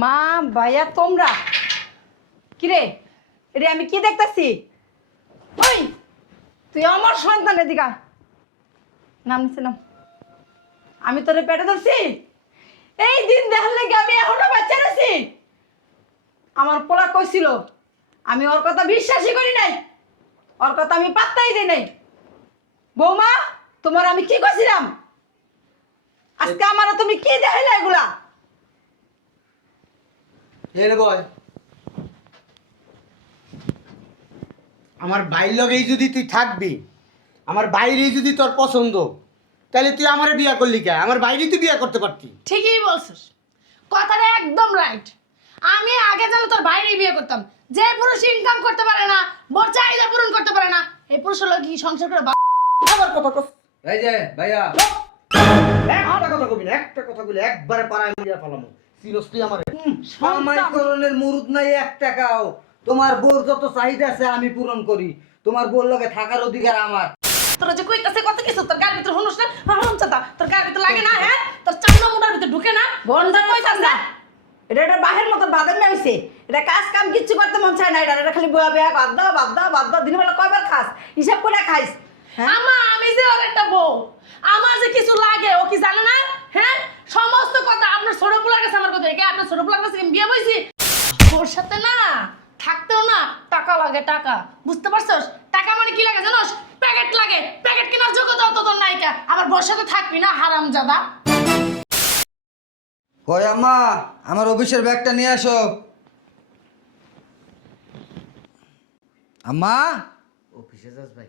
মা ভাইয়া তোমরা কিরে রে আমি কি দেখতেছি? ওই তুই আমার সন্তানের দিকা নাম নিছিলাম আমি তোরে পেটে ধরছি। এই দিন দেখলে আমি এখনো বাচ্চা আছি। আমার পোলা কইছিল, আমি ওর কথা বিশ্বাসই করি নাই, ওর কথা আমি পাত্তাই দিই নাই। বৌমা তোমার আমি কি কইছিলাম? আজকে আমার তুমি কি দেখাইলা এগুলা? আমার বাইর লগেই যদি তুই থাকবি, আমার বাইরেই যদি তোর পছন্দ, তাহলে তুই আমারে বিয়া করলি কে? আমার বাইরেই তুই বিয়া করতে পারতি। ঠিকই বলছিস, কথাটা একদম রাইট। আমি আগে জানলে তোর বাইরেই বিয়ে করতাম। যে পুরুষ ইনকাম করতে পারে না, মোর চাহিদা পূরণ করতে পারে না, এই পুরুষ হলো কি সংসার করে আবার কথা কস। এই যে ভাইয়া একটা কথা কবি না, একটা কথা বলি একবারে পাড়ায় মিয়া ফেলামু। সিরিয়াস তুই আমারে সামাইকরণের মুরুদ নাই 1 টাকাও। তোমার বউর যত চাহিদা আছে আমি পূরণ করি। তোমার বউর লগে থাকার অধিকার আমার। তোরা যে কইতাছে কত কিছু তোর গায়ের ভিতর হনুস না, হারামজাদা তোর গায়ের ভিতর লাগে না? হ্যাঁ, তোর চামড়া মুটার ভিতর ঢুকে না? বন্ধা কইতাছ না এটা এটা বাহের মতো বাদামি হইছে। এটা কাজ কাম কিচ্ছু করতে মন চায় না। এটা খালি বয়া বয়া বাদ দাও দিনের বেলা কয়বার খাস হিসাব করে খাইস? হ্যাঁ আমি যে ওর একটা বউ, আমার যে কিছু লাগে ও কি জানে না? হ্যাঁ, সমস্ত কথা আপনার ছোট পোলার কাছে আমার কথা। আপনার ছোট পোলার কাছে বিয়ে বইছি। ওর সাথে না থাকতেও না টাকা লাগে, টাকা। বুঝতে পারছস? টাকা মানে কি লাগে জানোস? প্যাকেট লাগে। প্যাকেট কেনার যোগ্যতাও তো তোর নাইকা। আমার বউর সাথে থাকবি না হারামজাদা। কই আম্মা, আমার অফিসের ব্যাগটা নিয়ে আসো। আম্মা, অফিসে যাস ভাই?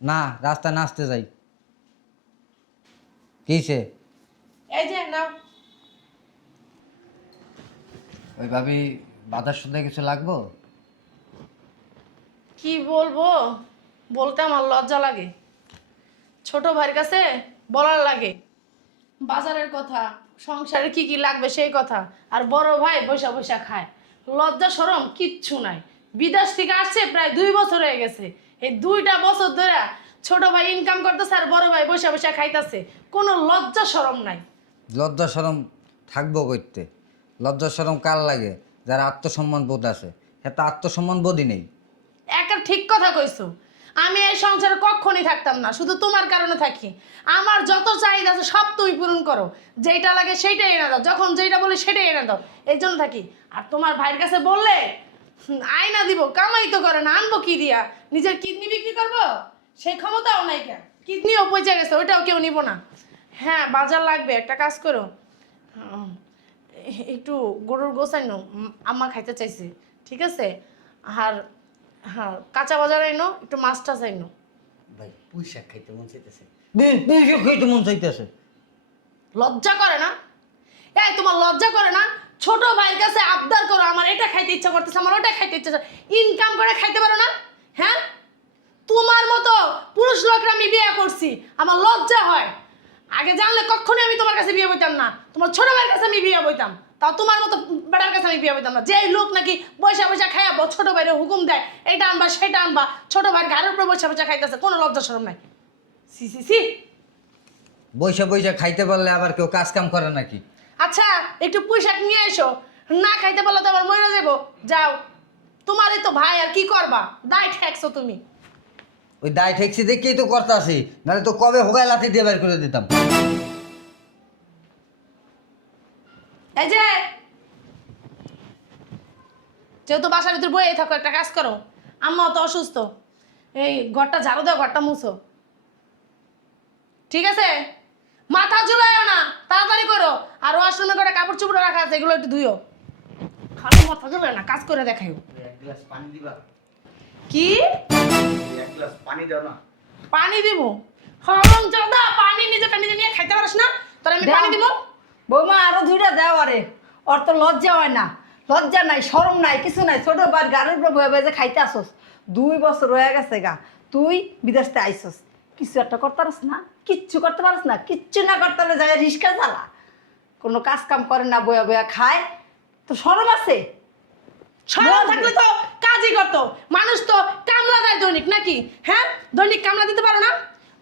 না, রাস্তায় নাচতে যাই। কিসে? এই যে নাও। ওই ভাবি বাজার শুনতে কিছু লাগবো? কি বলবো, বলতে আমার লজ্জা লাগে। ছোট ভাইয়ের কাছে বলার লাগে বাজারের কথা, সংসারে কি কি লাগবে সেই কথা। আর বড় ভাই বৈশা বৈশা খায়। লজ্জা শরম কিচ্ছু নাই। বিদেশ থেকে আসছে প্রায় 2 বছর হয়ে গেছে। এই 2টা বছর ধরে ছোট ভাই ইনকাম করতেছে আর বড় ভাই বৈশা বৈশা খাইতেছে। কোনো লজ্জা শরম নাই। লজ্জা শরম থাকবো করতে। লজ্জা শরম কার লাগে? যারা আত্মসম্মান বোধ আছে। হ্যাঁ, তো আত্মসম্মান বোধই নেই। একটা ঠিক কথা কইছো। আমি এই সংসারে কখনই থাকতাম না, শুধু তোমার কারণে থাকি। আমার যত চাহিদা আছে সব তুমি পূরণ করো। যেটা লাগে সেইটাই এনে দাও, যখন যেটা বলে সেটাই এনে দাও, এই জন্য থাকি। আর তোমার ভাইয়ের কাছে বললে আয়না দিব, কামাই তো করে না, আনবো কি দিয়া? নিজের কিডনি বিক্রি করবো সেই ক্ষমতাও নাই। কেন কিডনিও পচে গেছে, ওইটাও কেউ নিব না। হ্যাঁ, বাজার লাগবে, একটা কাজ করো, একটু গরুর গোসাই নো, আম্মা খাইতে চাইছে। ঠিক আছে? আর হ্যাঁ, কাঁচা বাজার আইনো, একটু মাছ টাছ আইনো। ভাই পুঁই শাক খাইতে মন চাইতেছে। খেতে মন চাইতেছে। লজ্জা করে না? এই তোমার লজ্জা করে না? ছোট ভাইয়ের কাছে আবদার করো, আমার এটা খাইতে ইচ্ছা করতেছে, আমার ওটা খাইতে ইচ্ছা করতেছে। ইনকাম করে খাইতে পারো না? হ্যাঁ, তোমার মতো পুরুষ লোকরা আমি বিয়ে করছি, আমার লজ্জা হয়। আগে জানলে কখনোই আমি তোমার কাছে বিয়ে বইতাম না। তোমার ছোট ভাইয়ের কাছে আমি বিয়ে বইতাম, তাও তোমার মতো বেটার কাছে আমি বিয়ে বইতাম না। যে লোক নাকি পয়সা পয়সা খাইয়া ছোট ভাইয়ের হুকুম দেয়, এটা আনবা সেটা আনবা, ছোট ভাইয়ের ঘরের উপর পয়সা পয়সা খাইতেছে, কোনো লজ্জা শরম নাই। সি সি সি। বৈশা বৈশা খাইতে পারলে আবার কেউ কাজ কাম করে নাকি? আচ্ছা, একটু পুঁইশাক নিয়ে এসো। না খাইতে পারলে তো আবার মরে যাবো। যাও, তোমারই তো ভাই, আর কি করবা? দায় ঠেকছো তুমি। ওই দায় ঠেকছি দেখেই তো করতে আসি, নাহলে তো কবে হোগায় লাথি দিয়ে বের করে দিতাম। এই যে, যেহেতু বাসার ভিতর বইয়েই থাকো, একটা কাজ করো। আম্মাও তো অসুস্থ, এই ঘরটা ঝাড়ু দাও, ঘরটা মুছো। ঠিক আছে? মাথা ঝুলাইও না, তাড়াতাড়ি করো। আর ওয়াশরুমে করে কাপড় চোপড় রাখা আছে, এগুলো একটু ধুইও। খালি মাথা ঝুলায় না, কাজ করে দেখাইও। এক গ্লাস পানি দিবা? কি? এক গ্লাস পানি দাও না। পানি দিব? হরম চাঁদা, পানি নিজেটা নিজে নিয়ে খাইতে পারিস না? তোর আমি পানি দিব? বৌমা আরো 2টা দাও। আরে ওর তো লজ্জা হয় না, লজ্জা নাই, শরম নাই, কিছু নাই। ছোট বার গাড়ির উপর বয়ে বয়ে যে খাইতে আসস। 2 বছর হয়ে গেছে গা তুই বিদেশতে আইসস, কিছু একটা করতে পারস না, কিচ্ছু করতে পারস না। কিচ্ছু না করতে হলে যায় রিস্কা চালা, কোনো কাজ কাম করে না, বয়া বয়া খায়। তো শরম আছে? শরম থাকলে তো কাজই করতো। মানুষ তো কামলা দেয় দৈনিক নাকি? হ্যাঁ, দৈনিক কামলা দিতে পারো না?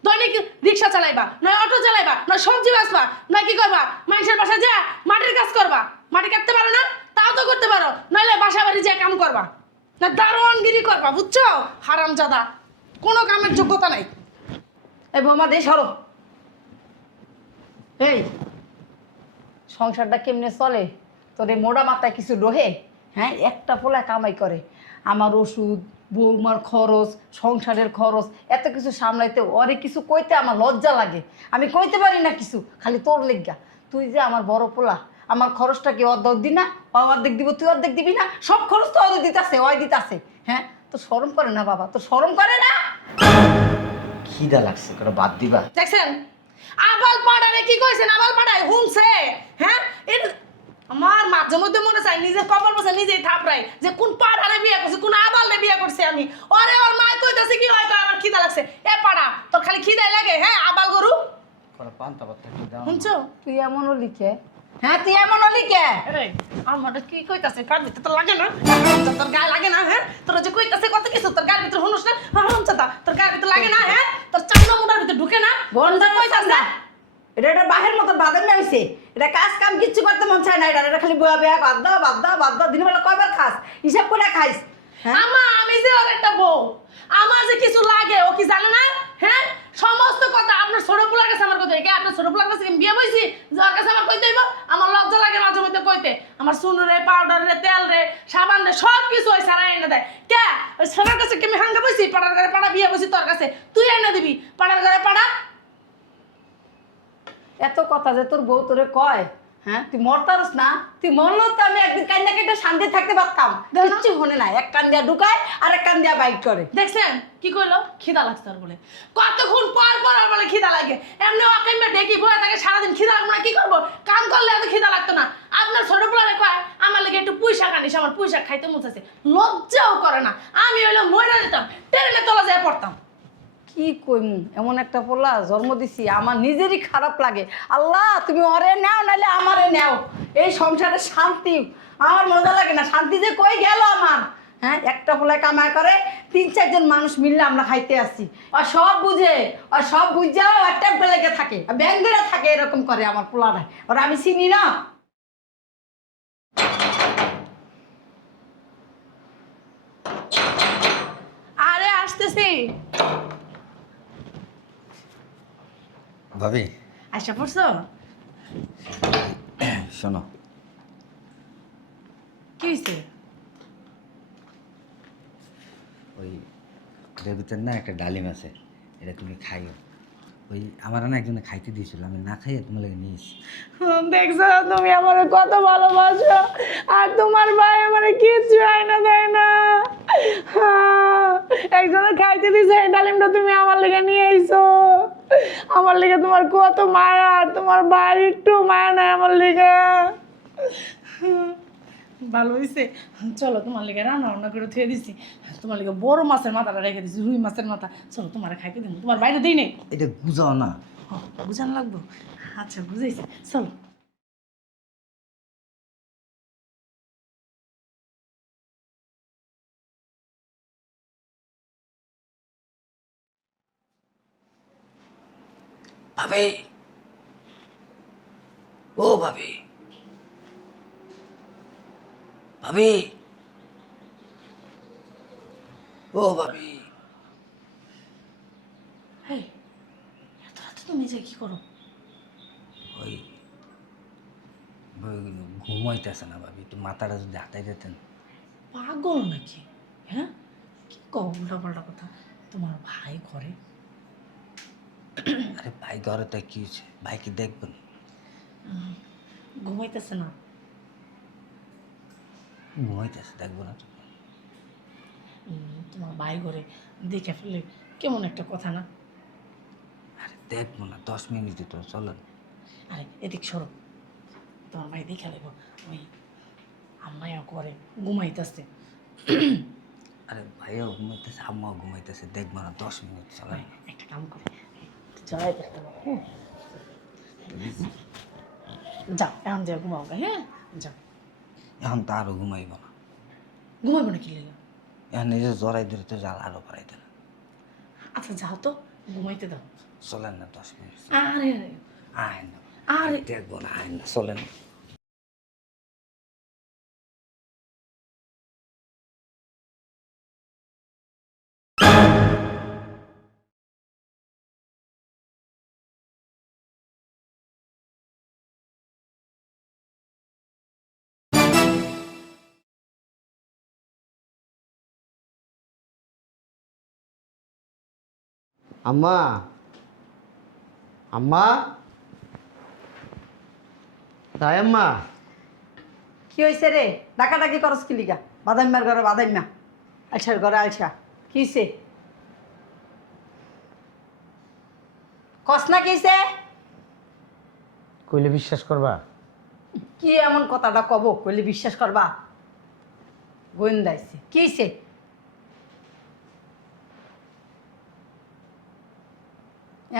দৈনিক রিক্সা চালাইবা, নয় অটো চালাইবা, নয় সবজি বেচবা, নয় কি করবা? মানুষের বাসায় যা মাটির কাজ করবা। মাটি কাটতে পারো না, তাও তো করতে পারো, নইলে বাসা বাড়ি যে কাম করবা না দারোয়ানগিরি করবা, বুঝছো? হারামজাদা, কোনো কামের যোগ্যতা নাই। এই বৌমা দে সরো। এই সংসারটা কেমনে চলে তোর এই মোড়া মাথায় কিছু রোহে? হ্যাঁ, একটা পোলা কামাই করে, আমার ওষুধ, বৌমার খরচ, সংসারের খরচ, এত কিছু সামলাইতে ওরে কিছু কইতে আমার লজ্জা লাগে। আমি কইতে পারি না কিছু, খালি তোর লেগা। তুই যে আমার বড় পোলা, আমার খরচটা কি অর্ধেক দি না? ও অর্ধেক দিব, তুই অর্ধেক দিবি না? সব খরচ তো ওদের দিতাছে, ওই দিতাছে। হ্যাঁ, তো শরম করে না বাবা? তো শরম করে না? খিদা লাগছে, করে বাদ দিবা? দেখছেন আবাল পাড়ারে কি কইছেন? আবাল পাড়ায় হুনছে। হ্যাঁ, এটা আমার মাঝে মধ্যে মনে চাই নিজের কপাল বসে নিজেই থাপড়াই যে কোন পাড়ারে বিয়ে করছে, কোন আবালে বিয়ে করছে আমি। ওরে ওর মাই কইতাছে কি হয়, আমার খিদা লাগছে। এ পাড়া তোর খালি খিদাই লাগে? হ্যাঁ, আবাল গরু করে পান্তা ভাত একটু দাও না। শুনছো? তুই এমনও লিখে? হ্যাঁ, তুই এমনও লিখে? আরে আমার কি কইতাছে, কার ভিতরে তোর লাগে না? তোর গায়ে লাগে না? হ্যাঁ, তোর যে কইতাছে কত কিছু, তোর গায়ের ভিতরে হুনুস না? হারামজাদা, তোর গায়ের ভিতরে লাগে না? হ্যাঁ, তোর চামড়া মুন্ডার ভিতরে ঢুকে না? বন্ধ কইতাছ না? এটা একটা বাহের মতো বাদাম হইছে। এটা কাজ কাম কিচ্ছু করতে মন চায় না। এটা খালি বয়া বয়া বাদ দাও বাদ দাও বাদ দাও। দিনের বেলা কয়বার খাস? হিসাব করে খাইস? হ্যাঁ, আমি যে ওর একটা বউ, আমার যে কিছু লাগে ও কি জানে না? হ্যাঁ, সমস্ত কথা আপনার ছোট পোলার কাছে আমার কইতে, কে আপনার ছোট পোলার কাছে আমি বিয়ে বইছি যার কাছে আমার কইতে হইব? আমার লজ্জা লাগে মাঝে মধ্যে কইতে। আমার চুন রে, পাউডার রে, তেল রে, সাবান রে, সব কিছু ওই সারা এনে দেয়। কে ওই ছোটার কাছে কি আমি হাঙ্গা বইছি? পাড়ার ঘরে পাড়া বিয়ে বইছি তোর কাছে, তুই এনে দিবি পাড়ার ঘরে পাড়া? এত কথা যে তোর বউ তোরে কয়, হ্যাঁ তুই মরতারস না? তুই মরলেও তো আমি একদিন কান্দা কেটে শান্তি থাকতে পারতাম। কিচ্ছু হনে না, এক কান দিয়া ঢুকায় আর এক কান দিয়া বাইক করে। দেখছেন কি কইলো? খিদা লাগছে আর বলে কতক্ষণ পর পর আর বলে খিদা লাগে। এমনি অকেমে ডেকে বয়ে থাকে সারাদিন, খিদা লাগবে না? কি করবো? কাম করলে এত খিদা লাগতো না। আপনার ছোট পোলারে কয় আমার লাগে একটু পুঁই শাক আনিস, আমার পুঁই শাক খাইতে মন চাইছে। লজ্জাও করে না। আমি হইলে মরে যেতাম, ট্রেনে তলা যায় পড়তাম। কি কইমু, এমন একটা পোলা জন্ম দিছি, আমার নিজেরই খারাপ লাগে। আল্লাহ তুমি ওরে নাও নাইলে আমারে নাও। এই সংসারে শান্তি আমার মজা লাগে না। শান্তি যে কই গেল আমার? হ্যাঁ, একটা পোলায় কামাই করে, 3-4 জন মানুষ মিললে আমরা খাইতে আসছি। আর সব বুঝে, আর সব বুঝাও একটা লেগে থাকে, ব্যাংকেরা থাকে, এরকম করে আমার পোলারা। ওরা আমি চিনি না। আরে আসতেছি। ভাবি আশা পড়ছো? শোনো, কি হয়েছে? ওই এটার ভিতরে না একটা ডালিম আছে, এটা তুমি খাইও। ওই আমার না একজনে খাইতে দিয়েছিল, আমি না খাইয়ে তোমার লাগে নিয়েছি। দেখছো তুমি আমার কত ভালোবাসো, আর তোমার ভাই আমার কিচ্ছু আয়না দেয় না। একজনে খাইতে দিছে, এই ডালিমটা তুমি আমার লেগে নিয়ে আইছো। আমার লেগে তোমার কত মায়া, আর তোমার ভাই একটু মায়া নাই আমার লেগে। ভালো হয়েছে, চলো তোমার লেগে রান্না রান্না করে থুয়ে দিছি। তোমার লেগে বড় মাছের মাথাটা রেখে দিছি, রুই মাছের মাথা। চলো তোমার খাইতে দিন, তোমার বাইরে দিই নেই। এটা বুঝাও না। বুঝান লাগবো? আচ্ছা বুঝাইছি, চলো। ভাবি, ও ভাবি, ভাবি, ও ভাবি। হেই, এত রাতে তুমি যে কি করো? ওই ঘুমাইতেছে না ভাবি, একটু মাথাটা যদি হাতাই দিতেন। পাগল নাকি? হ্যাঁ, কি কও উল্টা পাল্টা কথা? তোমার ভাই করে? আরে ভাই ঘরে তো কি হয়েছে, ভাই কি দেখবেন? ঘুমাইতেছে না? ঘুমাইতেছে, দেখবো না? তোমার ভাই ঘরে দেখে ফেললে কেমন একটা কথা না? আরে দেখবো না, 10 মিনিটে তো চলেন। আরে এদিক সরো, তোমার ভাই দেখে নেব। ওই আম্মাইও করে, ঘুমাইতেছে। আরে ভাইও ঘুমাইতেছে, আম্মাও ঘুমাইতেছে, দেখবো না, 10 মিনিট চলেন। একটা কাম করে জড়াই দেখতে পাবো। যাও এখন যাও ঘুমাও গা, হ্যাঁ যাও। এখন তো আরো ঘুমাইব না। ঘুমাবো না কি লেগে? এখন নিজে জড়াই ধরে তো জাল আরো বাড়াইতে না। আচ্ছা যাও তো, ঘুমাইতে দাও। চলেন না 10 মিনিট। আরে আয় না, আরে দেখবো না, আয় না, চলেন। আম্মা আম্মা তাই আম্মা কি হয়েছে রে? ডাকাডাকি করস কি লিগা? বাদাইমার ঘরে বাদাইমা, আলসার ঘরে আলসা। কি হয়েছে? কস না কি হয়েছে? কইলে বিশ্বাস করবা? কি এমন কথাটা কব কইলে বিশ্বাস করবা? গোয়েন্দাইছে। কি হয়েছে?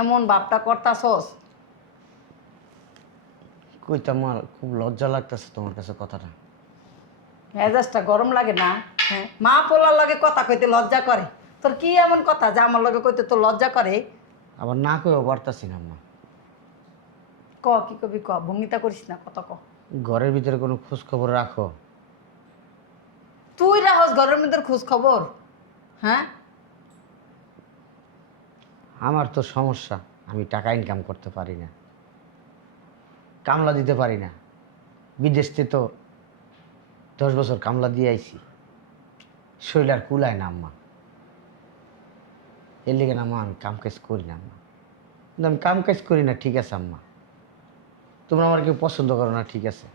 এমন ভাবটা করতাছস? কইতাম আমার খুব লজ্জা লাগতেছে তোমার কাছে কথাটা। মেজাজটা গরম লাগে না? হ্যাঁ, মা পোলার লগে কথা কইতে লজ্জা করে। তোর কি এমন কথা যে আমার লগে কইতে তোর লজ্জা করে? আবার না কইও পারতাছি না আম্মা। ক কি কবি ক, ভঙ্গিতা করিস না, কত ক। ঘরের ভিতরে কোনো খোঁজ খবর রাখো? তুই রাহস ঘরের মধ্যে খোঁজ খবর? হ্যাঁ, আমার তো সমস্যা, আমি টাকা ইনকাম করতে পারি না, কামলা দিতে পারি না। বিদেশ থেকে তো 10 বছর কামলা দিয়ে আইছি, শরীর আর কুলায় না আম্মা। এর লিগে না আম্মা আমি কাম কাজ করি না আম্মা। কিন্তু আমি কাম কাজ করি না ঠিক আছে আম্মা, তোমরা আমার কেউ পছন্দ করো না ঠিক আছে।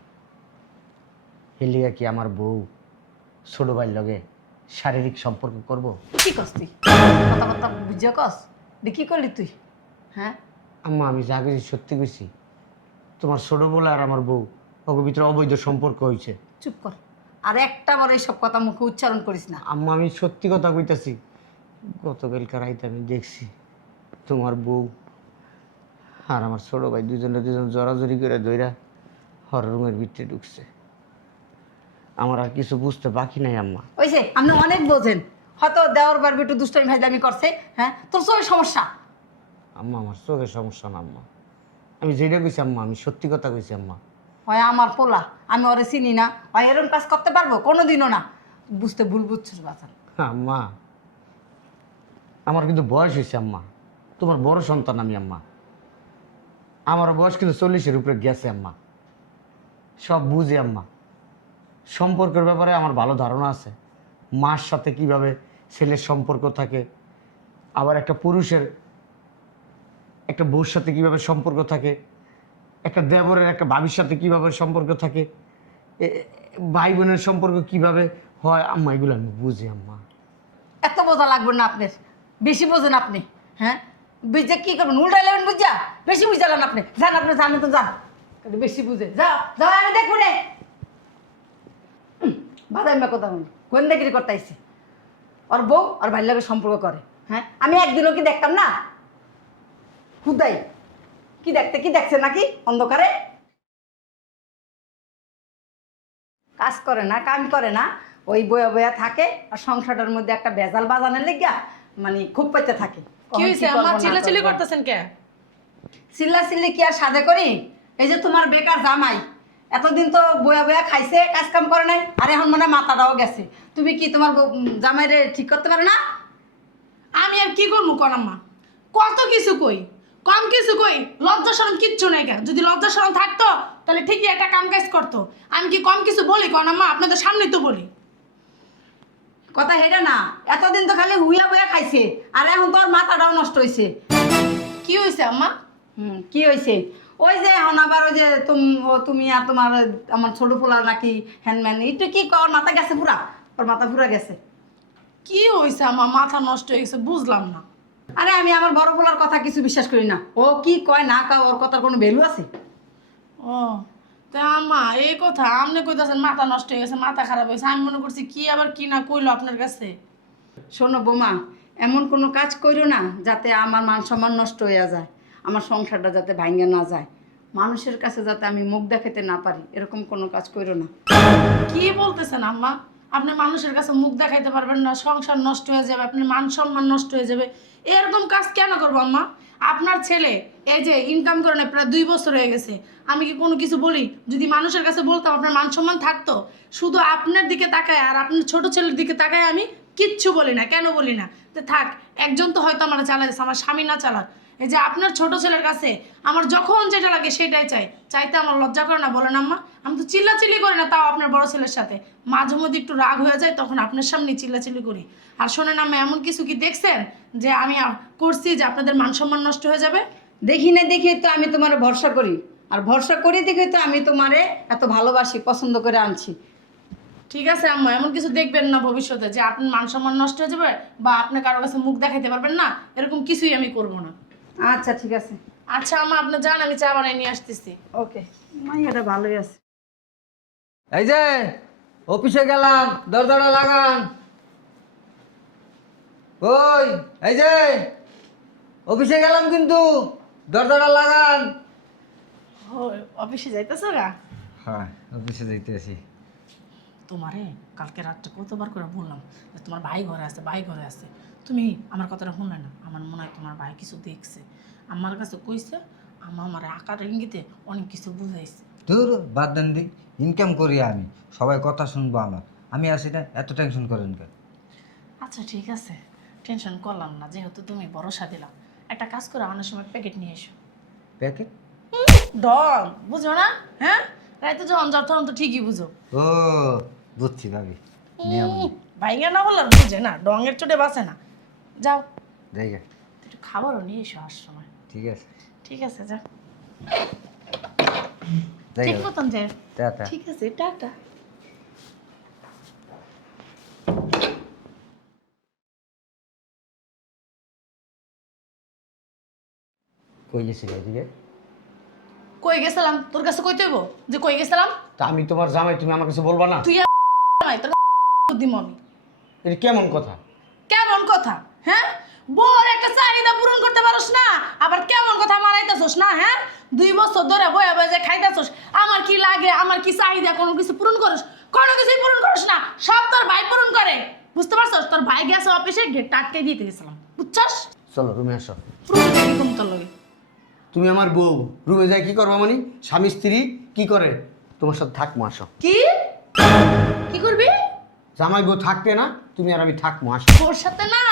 এর লিগে কি আমার বউ ছোট ভাইয়ের লগে শারীরিক সম্পর্ক করব? কি কস তুই? কথাবার্তা বুঝে কস? কি করলি তুই? হ্যাঁ, আম্মা আমি যা কিছু সত্যি কইছি। তোমার ছোট বলে আর আমার বউ ওকে ভিতরে অবৈধ সম্পর্ক হয়েছে। চুপ কর, আর একটা বার এইসব কথা মুখে উচ্চারণ করিস না। আম্মা আমি সত্যি কথা কইতাছি, গতকালকার রাইতে আমি দেখছি তোমার বউ আর আমার ছোট ভাই দুজন জড়াজড়ি করে দইরা হর রুমের ভিতরে ঢুকছে। আমার আর কিছু বুঝতে বাকি নাই আম্মা। ওই যে আপনি অনেক বোঝেন, হয়তো দেওয়ার বার একটু দুষ্টামি ভাইদামি করছে। হ্যাঁ, তোর সব সমস্যা। আম্মা আমার চোখের সমস্যা না আম্মা, আমি যেটা কইছি আম্মা আমি সত্যি কথা কইছি আম্মা। হয় আমার পোলা, আমি ওরে চিনি না, হয় এরকম কাজ করতে পারবো? কোনোদিনও না। বুঝতে ভুল বুঝছিস বাচ্চা। আম্মা আমার কিন্তু বয়স হয়েছে আম্মা, তোমার বড় সন্তান আমি আম্মা। আমার বয়স কিন্তু 40-এর উপরে গেছে আম্মা, সব বুঝি আম্মা। সম্পর্কের ব্যাপারে আমার ভালো ধারণা আছে, মার সাথে কিভাবে ছেলের সম্পর্ক থাকে, আবার একটা পুরুষের একটা বউর সাথে কিভাবে সম্পর্ক থাকে, একটা দেবরের একটা ভাবির সাথে কিভাবে সম্পর্ক থাকে, ভাই বোনের সম্পর্ক কিভাবে হয় আম্মা, এগুলো আমি বুঝি আম্মা। এত বোঝা লাগবে না আপনার, বেশি বোঝেন আপনি। হ্যাঁ, বুঝে কি করবেন? উল্টা নেবেন বুঝা? বেশি বুঝালেন আপনি। যান, আপনি জানেন তো যান, একটু বেশি বুঝে যাও যাও, আমি দেখবো রে। বাদাইমা কথা বলি, গোয়েন্দাগিরি করতে আইসি। ওর বউ আর ভাইয়ের লগে সম্পর্ক করে। হ্যাঁ, আমি একদিনও কি দেখতাম না? হুদাই কি দেখতে, কি দেখছে নাকি অন্ধকারে? কাজ করে না, কাম করে না, ওই বয়া বয়া থাকে আর সংসারটার মধ্যে একটা ভেজাল বাজানের লেগা মানে খুব পাইতে থাকে। কি হয়েছে আম্মা? চিল্লাচিল্লি করতেছেন কে? চিল্লাচিল্লি কি আর সাধে করি? এই যে তোমার বেকার জামাই এতদিন তো বয়া বয়া খাইছে, কাজ কাম করে নাই, আর এখন মানে মাথাটাও গেছে। তুমি কি তোমার জামাইরে ঠিক করতে পারো না? আমি আর কি করবো কর আম্মা? কত কিছু কই, কম কিছু কই? লজ্জা শরম কিচ্ছু নাই কেন? যদি লজ্জা শরম থাকতো তাহলে ঠিকই একটা কাম কাজ করতো। আমি কি কম কিছু বলি কন আম্মা? আপনাদের সামনেই তো বলি। কথা হেটা না, এতদিন তো খালি হুইয়া বয়া খাইছে, আর এখন তোর মাথাটাও নষ্ট হয়েছে। কি হয়েছে আম্মা? কি হয়েছে? ওই যে এখন আবার ওই যে তুমি আর তোমার আমার ছোট পোলা নাকি হ্যান্ডম্যান, একটু কি ওর মাথা গেছে পুরা, ওর মাথা পুরা গেছে। কি হয়েছে আমার মাথা নষ্ট হয়ে গেছে বুঝলাম না। আরে আমি আমার বড় পোলার কথা কিছু বিশ্বাস করি না। ও কি কয় না কয় ওর কথার কোনো ভ্যালু আছে? ও তা আম্মা এই কথা আপনি কইতাছেন মাথা নষ্ট হয়ে গেছে, মাথা খারাপ হয়েছে, আমি মনে করছি কি আবার কি না কইলো আপনার কাছে। শোনো বোমা, এমন কোনো কাজ কইরো না যাতে আমার মান সম্মান নষ্ট হয়ে যায়, আমার সংসারটা যাতে ভাঙ্গে না যায়, মানুষের কাছে যাতে আমি মুখ দেখাতে না পারি, এরকম কোনো কাজ কইরো না। কি বলতেছেন আম্মা? আপনি মানুষের কাছে মুখ দেখাইতে পারবেন না, সংসার নষ্ট হয়ে যাবে, আপনার মান সম্মান নষ্ট হয়ে যাবে, এরকম কাজ কেন করবো আম্মা? আপনার ছেলে এই যে ইনকাম করে না প্রায় 2 বছর হয়ে গেছে, আমি কি কোনো কিছু বলি? যদি মানুষের কাছে বলতাম আপনার মান সম্মান থাকতো? শুধু আপনার দিকে তাকায় আর আপনার ছোট ছেলের দিকে তাকায় আমি কিচ্ছু বলি না। কেন বলি না? তো থাক, একজন তো হয়তো আমার চালাচ্ছে, আমার স্বামী না চালাক, এই যে আপনার ছোট ছেলের কাছে আমার যখন যেটা লাগে সেটাই চাই, চাইতে আমার লজ্জা করে না বলেন আম্মা? আমি তো চিল্লাচিল্লি করি না, তাও আপনার বড় ছেলের সাথে মাঝে মধ্যে একটু রাগ হয়ে যায়, তখন আপনার সামনে চিল্লাচিল্লি করি। আর শোনেন আম্মা, এমন কিছু কি দেখছেন যে আমি করছি যে আপনাদের মান সম্মান নষ্ট হয়ে যাবে? দেখি না দেখে তো আমি তোমার ভরসা করি, আর ভরসা করি দেখে তো আমি তোমারে এত ভালোবাসি, পছন্দ করে আনছি। ঠিক আছে আম্মা, এমন কিছু দেখবেন না ভবিষ্যতে যে আপনার মান সম্মান নষ্ট হয়ে যাবে বা আপনি কারো কাছে মুখ দেখাইতে পারবেন না, এরকম কিছুই আমি করব না। আচ্ছা ঠিক আছে। আচ্ছা আম্মা, আপনি যান, আমি চা বানিয়ে নিয়ে আসতেছি। ওকে, মাইয়াটা ভালোই আছে। এই যে অফিসে গেলাম, দরজাটা লাগান। ওই এই যে অফিসে গেলাম কিন্তু দরজাটা লাগান। ও অফিসে যাইতেছো গা? হ্যাঁ অফিসে যাইতেছি। তোমারে কালকে রাত্রে কতবার করে বললাম যে তোমার ভাই ঘরে আছে, ভাই ঘরে আছে, তুমি আমার কথাটা শুনলে না। আমার মনে হয় তোমার ভাই কিছু দেখছে, আমার কাছে কইছে, আমার আকার ইঙ্গিতে অনেক কিছু বুঝাইছে। ধুর বাদ দেন দি, ইনকাম করি আমি, সবাই কথা শুনবো আমার, আমি আসি না, এত টেনশন করেন কেন? আচ্ছা ঠিক আছে, টেনশন করলাম না, যেহেতু তুমি ভরসা দিলাম। একটা কাজ করে আনার সময় প্যাকেট নিয়ে এসো। প্যাকেট? ডন বুঝো না? হ্যাঁ, রাইতে যখন যাও তখন তো ঠিকই বুঝো। ও বুঝছি ভাবি, নিয়ম ভাইঙ্গা না বললাম বুঝে না, ডঙের চোটে বাঁচে না। যাও জায়গা। একটু খাবারও নিয়ে এসো আসার সময়। ঠিক আছে ঠিক আছে, যা জায়গা। ঠিক মতন যে। টাটা। ঠিক আছে, টাটা। কই গেছিল এদিকে? কই গেছিলাম তোর কাছে কইতে হইব যে কই গেছিলাম? তা আমি তোমার জামাই, তুমি আমার কাছে বলবা না? তুই নাই তোর বুদ্ধি মমি। এটা কেমন কথা? কেমন কথা? হ্যাঁ, বউর একটা চাহিদা পূরণ করতে পারোস না, আবার কেমন কথা মারাইতেছস না? হ্যাঁ, 2 বছর ধরে বয়ে বয়ে যে খাইতেছস, আমার কি লাগে, আমার কি চাহিদা, কোনো কিছু পূরণ করিস? কোনো কিছুই পূরণ করিস না, সব তোর ভাই পূরণ করে। বুঝতে পারছস? তোর ভাই গেছে অফিসে, গেট আটকে দিতে গেছিলাম, বুঝছস? চলো রুমে আসো। পূরণ করে দিতাম তোর লগে। তুমি আমার বউ, রুমে যাই কি করবা? মানে স্বামী স্ত্রী কি করে? তোমার সাথে থাকবো, আসো। কি কি করবি? জামাই বউ থাকতে না, তুমি আর আমি থাকবো, আসো। তোর সাথে না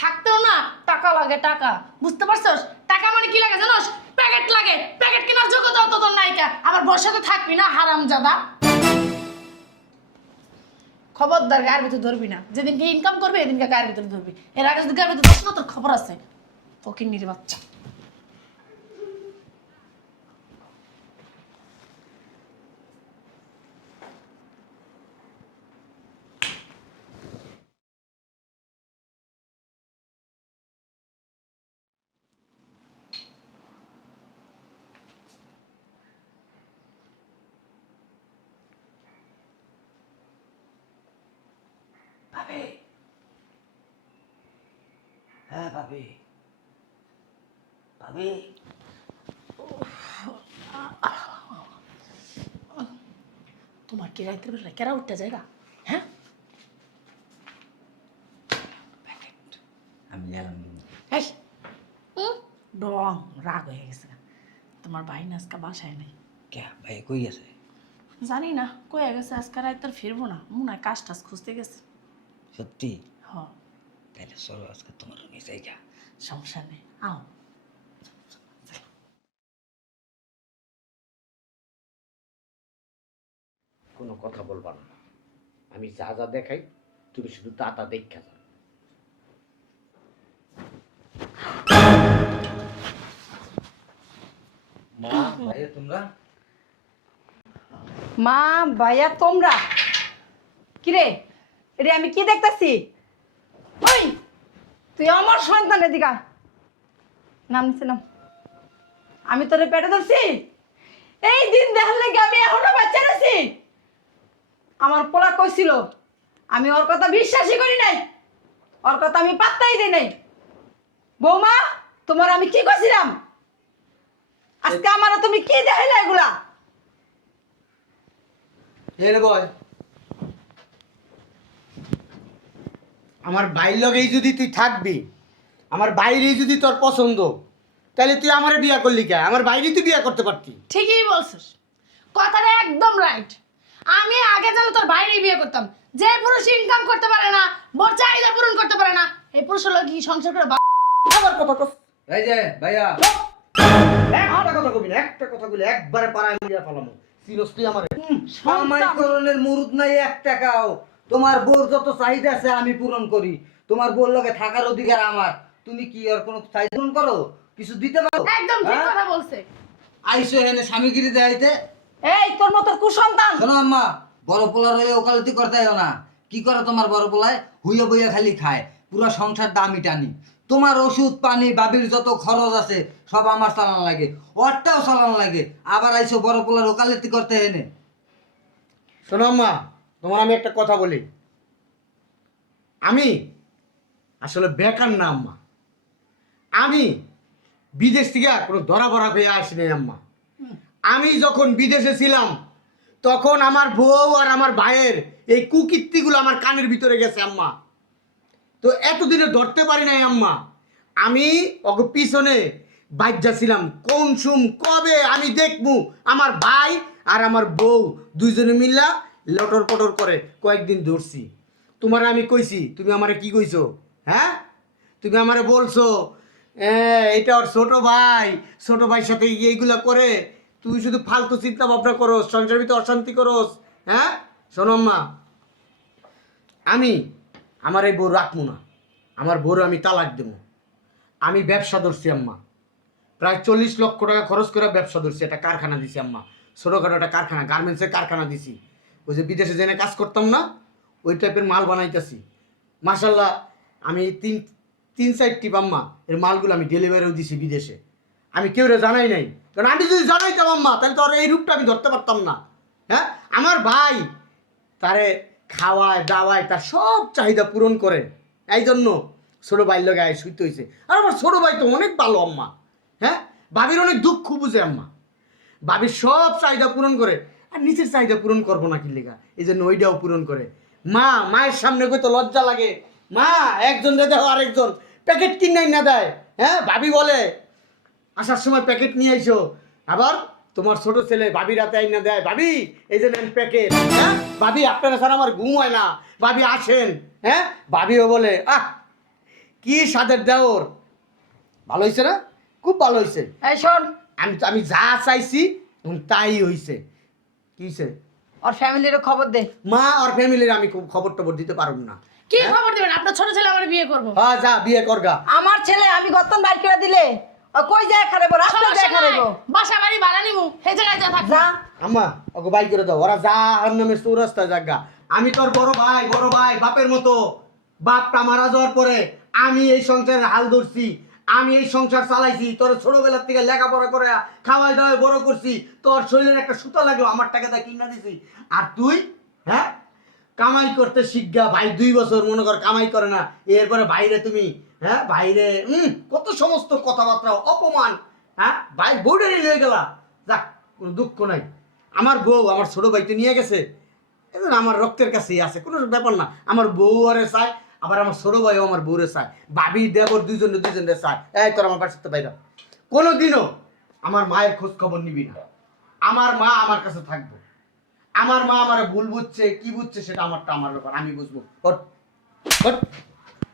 থাকতেও না টাকা লাগে, টাকা। বুঝতে পারছস? টাকা মানে কি লাগে জানোস? প্যাকেট লাগে, প্যাকেট কেনার যোগ্যতাও তো তোর নাইকা, আমার বউর সাথে থাকবি না হারামজাদা। খবরদার গায়ের ভিতর ধরবি না, যেদিনকে ইনকাম করবি এদিনকে গায়ের ভিতর ধরবি, এর আগে যদি গায়ের ভিতর ধরস না তোর খবর আছে। ফকিন্নির বাচ্চা। ভাবি, হ্যাঁ ভাবি, ভাবি। তোমার কি রাইতের বেলায় কেরা উঠতে জায়গা? হ্যাঁ, আমি গেলাম কিন্তু। এই ডং রাগ হয়ে গেছে। তোমার ভাই না আজকে বাসায় নেই। কে ভাই কই গেছে? জানি না কয়ে গেছে, আজকে রাত আর ফিরবো না, মনে হয় কাজ টাজ খুঁজতে গেছে। সত্যি? হ, তাহলে চলো আজকে তোমার রুমে জায়গা। সমস্যা নেই, আও। কোনো কথা বলবা না, আমি যা যা দেখাই তুমি শুধু তা তা দেখা যাও। মা ভাইয়া তোমরা? মা ভাইয়া তোমরা? কিরে, রে আমি কি দেখতাছি? ওই তুই আমার সন্তানের দিকা নাম নিছিলাম, আমি তোরে পেটে ধরছি? এই দিন দেখার লেগে আমি এখনো বাচ্চা আছি? আমার পোলা কইছিল, আমি ওর কথা বিশ্বাসই করি নাই, ওর কথা আমি পাত্তাই দিই নাই। বৌমা, তোমার আমি কি কইছিলাম? আজকে আমার তুমি কি দেখাইলা এগুলা? আমার বাইর লগেই যদি তুই থাকবি, আমার বাইরেই যদি তোর পছন্দ, তাহলে তুই আমারে বিয়া করলি কে? আমার বাইরেই তুই বিয়া করতে পারতি। ঠিকই বলছিস, কথাটা একদম রাইট। আমি আগে জানলে তোর বাইরে বিয়ে করতাম। যে পুরুষ ইনকাম করতে পারে না, বড় চাহিদা পূরণ করতে পারে না, এই পুরুষের লোক কি সংসার করে আবার কথা কস। এই যে ভাইয়া একটা কথা কবি না, একটা কথা বলি একবারে পাড়ায় মিলিয়া ফেলামো। সিরিয়াস তুই আমারে কামাইকরণের মুরুদ নাই 1 টাকাও। তোমার বোর যত চাহিদা আছে আমি পূরণ করি। তোমার বোর লগে থাকার অধিকার আমার। তুমি কি আর কোনো চাহিদা পূরণ করো? কিছু দিতে পারো? একদম ঠিক হ্যাঁ? কথা বলছে। আইসো এনে স্বামীগিরি দেখাইতে। এই তোর মতো কুসন্তান। শোনো আম্মা, বড় পোলার হয়ে ওকালতি করতে হয় না। কি করে তোমার বড় পোলায়? হুইয়া বইয়া খালি খায়, পুরো সংসারটা আমি টানি। তোমার ওষুধ পানি বাবির যত খরচ আছে সব আমার চালান লাগে, ওরটাও চালান লাগে। আবার আইসো বড় পোলার ওকালতি করতে এনে। শোনো আম্মা, তোমার আমি একটা কথা বলি। আমি আসলে বেকার না আম্মা। আমি বিদেশ থেকে কোনো ধরা বড়া হয়ে আসিনি আম্মা। আমি যখন বিদেশে ছিলাম তখন আমার বউ আর আমার ভাইয়ের এই কুকীর্তিগুলো আমার কানের ভিতরে গেছে আম্মা। তো এতদিনে ধরতে পারি নাই আম্মা। আমি ওকে পিছনে বাইজা ছিলাম কোন সুম কবে আমি দেখবো আমার ভাই আর আমার বউ দুইজনে মিল্লা লটর পটর করে কয়েকদিন ধরছি। তোমার আমি কইছি, তুমি আমারে কি কইছো? হ্যাঁ, তুমি আমারে বলছো এটা ওর ছোট ভাই, ছোট ভাইয়ের সাথে এইগুলা করে তুই শুধু ফালতু চিন্তা ভাবনা করোস, সংসারের ভিতরে অশান্তি করোস। হ্যাঁ শোনো আম্মা, আমি আমার এই বউ রাখবো না। আমার বউর আমি তালাক দেবো। আমি ব্যবসা ধরছি আম্মা, প্রায় 40 লক্ষ টাকা খরচ করে ব্যবসা ধরছি। একটা কারখানা দিছি আম্মা, ছোটোখাটো একটা কারখানা, গার্মেন্টসের কারখানা দিছি। ওই যে বিদেশে জেনে কাজ করতাম না, ওই টাইপের মাল বানাইতেছি। মাশাল্লাহ আমি তিন 4টি আম্মা এর মালগুলো আমি ডেলিভারিও দিছি বিদেশে। আমি কেউ জানাই নাই, কারণ আমি যদি জানাইতাম আম্মা তাহলে তো আর এই রূপটা আমি ধরতে পারতাম না। হ্যাঁ, আমার ভাই তারে খাওয়ায় দাওয়ায় তার সব চাহিদা পূরণ করে। এই জন্য ছোটো ভাইয়ের লগে আয় শুইতে হয়েছে। আর আমার ছোটো ভাই তো অনেক ভালো আম্মা। হ্যাঁ, ভাবির অনেক দুঃখ বুঝে আম্মা। ভাবির সব চাহিদা পূরণ করে, আর নিচের চাহিদা পূরণ করবো না কি লেগা, এই জন্য ওইটাও পূরণ করে। মায়ের সামনে কই তো লজ্জা লাগে। মা একজন দেখো আরেকজন প্যাকেট কিনাই না দেয়। হ্যাঁ, ভাবি বলে আসার সময় প্যাকেট নিয়ে আইসো। আবার তোমার ছোট ছেলে ভাবি রাতে আইনা দেয়, ভাবি এই যে নেন প্যাকেট। হ্যাঁ, ভাবি আপনারা স্যার আমার ঘুম হয় না, ভাবি আসেন। হ্যাঁ, ভাবিও বলে কি স্বাদের দেওর। ভালো হয়েছে না? খুব ভালো হয়েছে। এই শোন, আমি যা চাইছি তাই হয়েছে। কি হয়েছে? ওর ফ্যামিলির খবর দে। মা আর ফ্যামিলির আমি খুব খবর টবর দিতে পারব না। কি খবর দিবেন? আপনার ছোট ছেলে আমার বিয়ে করবো। হ্যাঁ, যা বিয়ে করগা। আমার ছেলে আমি গতন বাইর করে দিলে ও কই যায় খারাইবো? রাস্তায় যায় খারাইবো। বাসা বাড়ি ভাড়া নিমু, সেই জায়গায় যা থাকবো। যা আম্মা ওকে বাই করে দাও, ওরা যা আর নামে চৌরাস্তায় জাগা। আমি তোর বড় ভাই বাপের মতো। বাপটা মারা যাওয়ার পরে আমি এই সংসারের হাল ধরছি, আমি এই সংসার চালাইছি। তোর ছোটবেলার থেকে লেখাপড়া করে খাওয়াই দাওয়াই বড় করছি। তোর শরীরের একটা সুতা লাগবে আমার টাকাটা কিনা দিছি। আর তুই হ্যাঁ কামাই করতে শিখগা। ভাই 2 বছর মনে কর কামাই করে না, এরপরে বাইরে তুমি হ্যাঁ বাইরে কত সমস্ত কথাবার্তা অপমান। হ্যাঁ, ভাই বউডারি নিয়ে গেলা, যাক কোনো দুঃখ নাই। আমার বউ আমার ছোট ভাইতে নিয়ে গেছে, এখন আমার রক্তের কাছেই আছে, কোনো ব্যাপার না। আমার বউ আরে চায়, আবার আমার ছোট ভাইও আমার বউরে চায়। ভাবি দেবর দুইজনে চায়। এই তোর আমার বাসাতে বাইরে কোনোদিনও আমার মায়ের খোঁজ খবর নিবি না। আমার মা আমার কাছে থাকবো। আমার মা আমার ভুল বুঝছে কি বুঝছে সেটা আমারটা আমার ব্যাপার, আমি বুঝবো।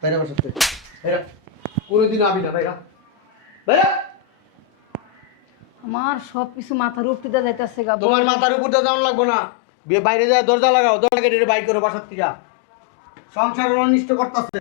বাইরে বাসাতে কোনোদিনও আবি না। বাইরা বাইরা। আমার সব কিছু মাথার উপর দিয়ে যাইতাছে গা। তোমার মাথার উপর দিয়ে যাওয়ার লাগবো না, বাইরে যায় দরজা লাগাও, দরজা কেটে বাইর করো বাসার থেকে। সংসার অনিষ্ট করতেছে।